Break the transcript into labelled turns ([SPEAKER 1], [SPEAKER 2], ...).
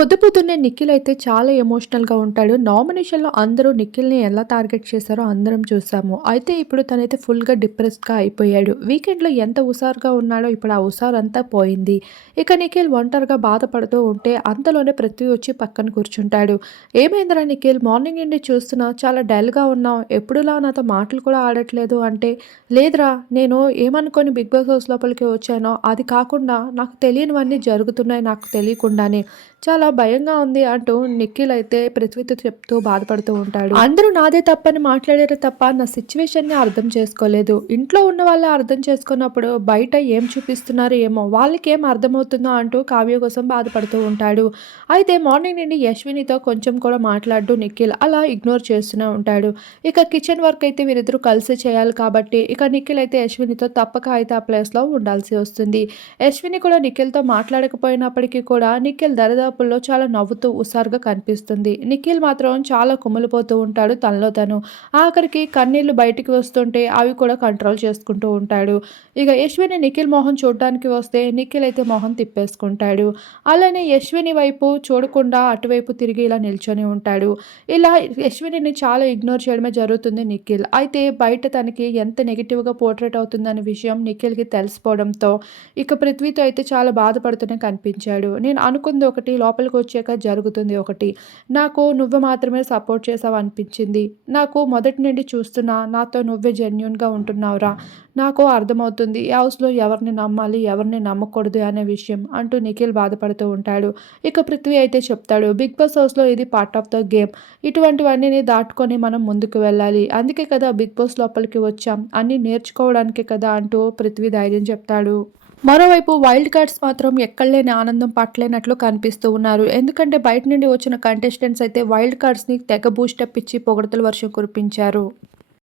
[SPEAKER 1] పొద్దు పొద్దున్నే నిఖిల్ అయితే చాలా ఎమోషనల్గా ఉంటాడు. నామినేషన్లో అందరూ నిఖిల్ని ఎలా టార్గెట్ చేశారో అందరం చూసాము. అయితే ఇప్పుడు తనైతే ఫుల్గా డిప్రెస్డ్గా అయిపోయాడు. వీకెండ్లో ఎంత హుషారుగా ఉన్నాడో ఇప్పుడు ఆ హుషారు అంతా పోయింది. ఇక నిఖిల్ ఒంటరిగా బాధపడుతూ ఉంటే అంతలోనే ప్రతి వచ్చి పక్కన కూర్చుంటాడు. ఏమైందిరా నిఖిల్? మార్నింగ్ నుండి చూస్తున్నా చాలా డల్గా ఉన్నావు. ఎప్పుడులా నాతో మాటలు కూడా ఆడట్లేదు అంటే లేదురా నేను ఏమనుకొని బిగ్ బాస్ హౌస్ లోపలికి వచ్చానో అది కాకుండా నాకు తెలియనివన్నీ జరుగుతున్నాయి నాకు తెలియకుండానే. చాలా భయంగా ఉంది అంటూ నిఖిల్ అయితే పృథ్వీతో చెప్తూ బాధపడుతూ ఉంటాడు. అందరూ నాదే తప్పని మాట్లాడారు తప్ప నా సిచ్యువేషన్ని అర్థం చేసుకోలేదు. ఇంట్లో ఉన్న వాళ్ళు అర్థం చేసుకున్నప్పుడు బయట ఏం చూపిస్తున్నారు ఏమో వాళ్ళకి ఏం అర్థమవుతుందో అంటూ కావ్య కోసం బాధపడుతూ ఉంటాడు. అయితే మార్నింగ్ నుండి యశ్వినితో కొంచెం కూడా మాట్లాడు నిఖిల్ అలా ఇగ్నోర్ చేస్తూనే ఉంటాడు. ఇక కిచెన్ వర్క్ అయితే వీరిద్దరూ కలిసి చేయాలి కాబట్టి ఇక నిఖిల్ అయితే యశ్వినితో తప్పక అయితే ఆ ప్లేస్లో ఉండాల్సి వస్తుంది. యశ్విని కూడా నిఖిల్తో మాట్లాడకపోయినప్పటికీ కూడా నిఖిల్ దరిదాపుల్లో చాలా నవ్వుతూ ఉసారుగా కనిపిస్తుంది. నిఖిల్ మాత్రం చాలా కుమిలిపోతూ ఉంటాడు తనలో తను. ఆఖరికి కన్నీళ్ళు బయటికి వస్తుంటే అవి కూడా కంట్రోల్ చేసుకుంటూ ఉంటాడు. ఇక యశ్విని నిఖిల్ మోహన్ చూడడానికి వస్తే నిఖిల్ అయితే మోహన్ తిప్పేసుకుంటాడు. అలానే యశ్విని వైపు చూడకుండా అటువైపు తిరిగి ఇలా నిల్చొని ఉంటాడు. ఇలా యశ్వినిని చాలా ఇగ్నోర్ చేయడమే జరుగుతుంది నిఖిల్. అయితే బయట తనకి ఎంత నెగిటివ్గా పోర్ట్రేట్ అవుతుందనే విషయం నిఖిల్కి తెలిసిపోవడంతో ఇక పృథ్వీతో అయితే చాలా బాధపడుతూనే కనిపించాడు. నేను అనుకుంది ఒకటి లోపల లోపలికి వచ్చాక జరుగుతుంది ఒకటి. నాకు నువ్వు మాత్రమే సపోర్ట్ చేసావు అనిపించింది నాకు మొదటి నుండి చూస్తున్నా నాతో నువ్వే జెన్యున్గా ఉంటున్నావురా. నాకు అర్థమవుతుంది ఈ హౌస్లో ఎవరిని నమ్మాలి ఎవరిని నమ్మకూడదు అనే విషయం అంటూ నిఖిల్ బాధపడుతూ ఉంటాడు. ఇక పృథ్వీ అయితే చెప్తాడు బిగ్ బాస్ హౌస్లో ఇది పార్ట్ ఆఫ్ ద గేమ్ ఇటువంటివన్నీ దాటుకొని మనం ముందుకు వెళ్ళాలి. అందుకే కదా బిగ్ బాస్ లోపలికి వచ్చాం. అన్నీ నేర్చుకోవడానికే కదా అంటూ పృథ్వీ ధైర్యం చెప్తాడు. మరోవైపు వైల్డ్ కార్డ్స్ మాత్రం ఎక్కడలేని ఆనందం పట్టలేనట్లు కనిపిస్తూ ఉన్నారు. ఎందుకంటే బయట నుండి వచ్చిన కంటెస్టెంట్స్ అయితే వైల్డ్ కార్డ్స్ని తెగ బూస్టప్ ఇచ్చి పొగడతల వర్షం కురిపించారు.